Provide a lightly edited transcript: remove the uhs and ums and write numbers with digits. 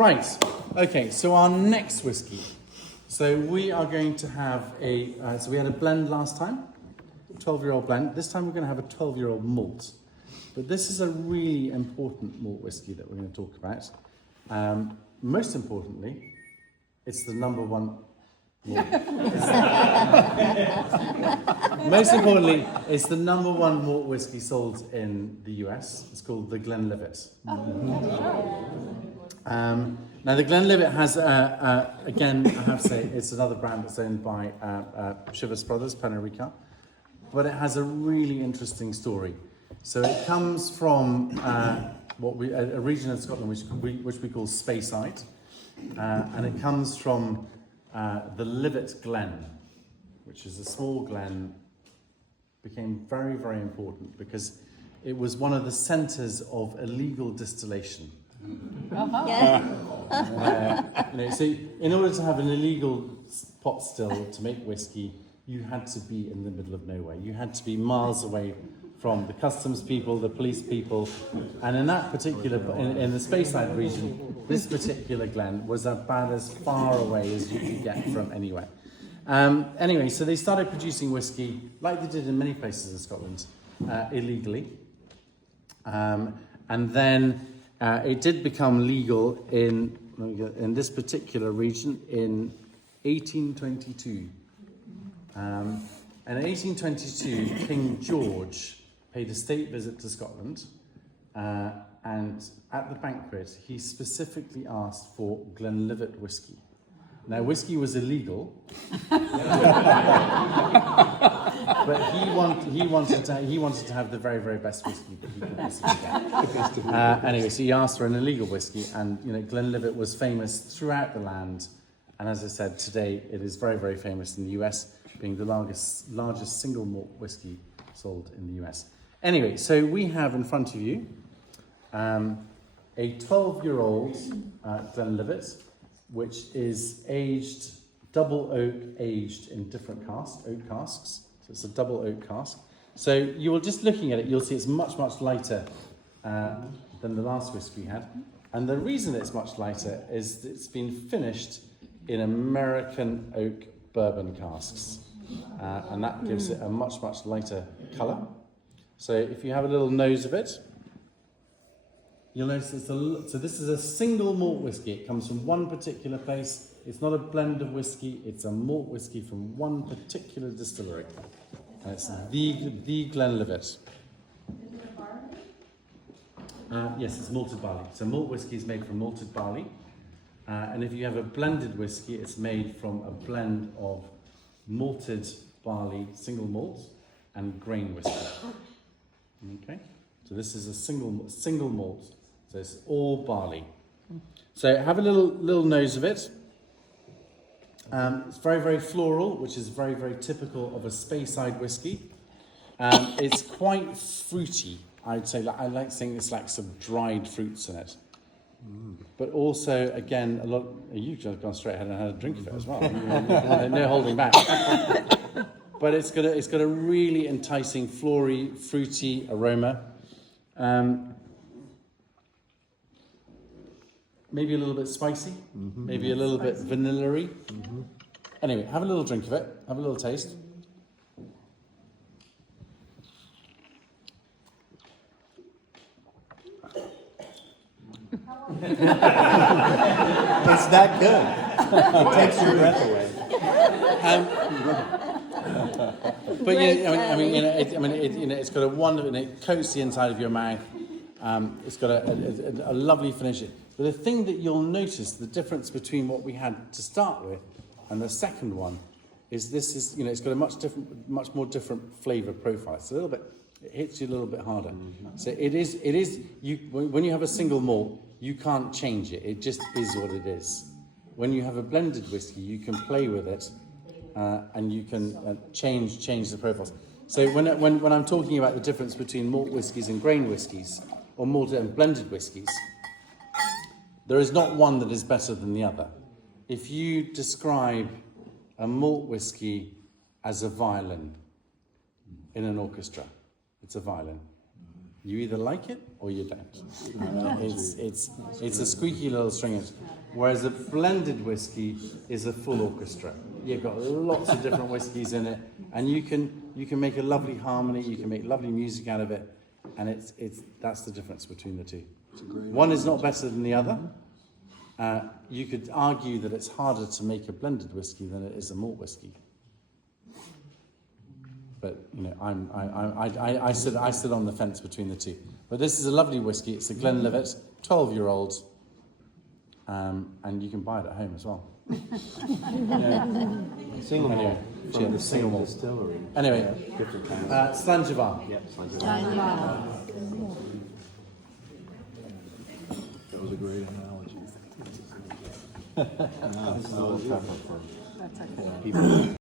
Right, okay, so our next whiskey. So we are going to have so we had a blend last time, 12-year-old blend. This time we're going to have a 12-year-old malt. But this is a really important malt whiskey that we're going to talk about. Most importantly, it's the number one malt. Most importantly, it's the number one malt whiskey sold in the US. It's called the Glenlivet. Now the Glenlivet has, again, I have to say, it's another brand that's owned by Chivas Brothers, Pernod Ricard, but it has a really interesting story. So it comes from a region of Scotland which we call Speyside, and it comes from the Livet Glen, which is a small glen, became very, very important because it was one of the centres of illegal distillation. So in order to have an illegal pot still to make whiskey, you had to be in the middle of nowhere. You had to be miles away from the customs people, the police people, and in that particular, in the Speyside region, this particular glen was about as far away as you could get from anywhere. Anyway, so they started producing whiskey, like they did in many places in Scotland, illegally. And then it did become legal in this particular region in 1822. And in 1822, King George paid a state visit to Scotland, and at the banquet, he specifically asked for Glenlivet whiskey. Now, whiskey was illegal, but he wanted to have the very, very best whiskey that he could possibly get. Anyway, so he asked for an illegal whiskey, and Glenlivet was famous throughout the land, and as I said, today it is very, very famous in the US, being the largest single malt whiskey sold in the US. Anyway, so we have in front of you a 12-year-old Glenlivet, which is aged, double oak aged in different oak casks. So it's a double oak cask. So you will, just looking at it, you'll see it's much, much lighter than the last whiskey we had. And the reason it's much lighter is that it's been finished in American oak bourbon casks. And that gives it a much, much lighter colour. So if you have a little nose of it, you'll notice so this is a single malt whiskey. It comes from one particular place. It's not a blend of whiskey. It's a malt whiskey from one particular distillery. And it's the Glenlivet. Is it barley? Yes, it's malted barley. So malt whiskey is made from malted barley. And if you have a blended whiskey, it's made from a blend of malted barley, single malt, and grain whiskey. Okay, so this is a single malt, so it's all barley. So have a little nose of it. It's very, very floral, which is very, very typical of a Speyside whiskey. It's quite fruity, I'd say. I like saying it's like some dried fruits in it. But also, again, you've just gone straight ahead and had a drink of it as well. No holding back. But it's got a really enticing, flory, fruity aroma. Maybe a little bit spicy, maybe a little bit vanilla-y. Anyway, have a little drink of it, have a little taste. It's that good. It takes your breath away. But it's got a wonderful, and it coats the inside of your mouth. It's got a lovely finish. But the thing that you'll notice, the difference between what we had to start with and the second one, is it's got a much more different flavour profile. It's it hits you a little bit harder. So it is when you have a single malt, you can't change it. It just is what it is. When you have a blended whiskey, you can play with it, and you can change the profiles. So when I'm talking about the difference between malt whiskies and grain whiskies, or malted and blended whiskies, there is not one that is better than the other. If you describe a malt whiskey as a violin in an orchestra, it's a violin. You either like it or you don't. It's a squeaky little string. Whereas a blended whiskey is a full orchestra. You've got lots of different whiskies in it, and you can make a lovely harmony. You can make lovely music out of it, and that's the difference between the two. One is not better than the other. You could argue that it's harder to make a blended whiskey than it is a malt whiskey. But you know, I sit on the fence between the two. But this is a lovely whiskey. It's a Glenlivet, 12-year-old, and you can buy it at home as well. Single Anyway, malt from the single same malt. distillery. Anyway, Different kinds. Slangevar. Yep, like that. That was a great analogy. No, it's a little tougher for That's okay. people.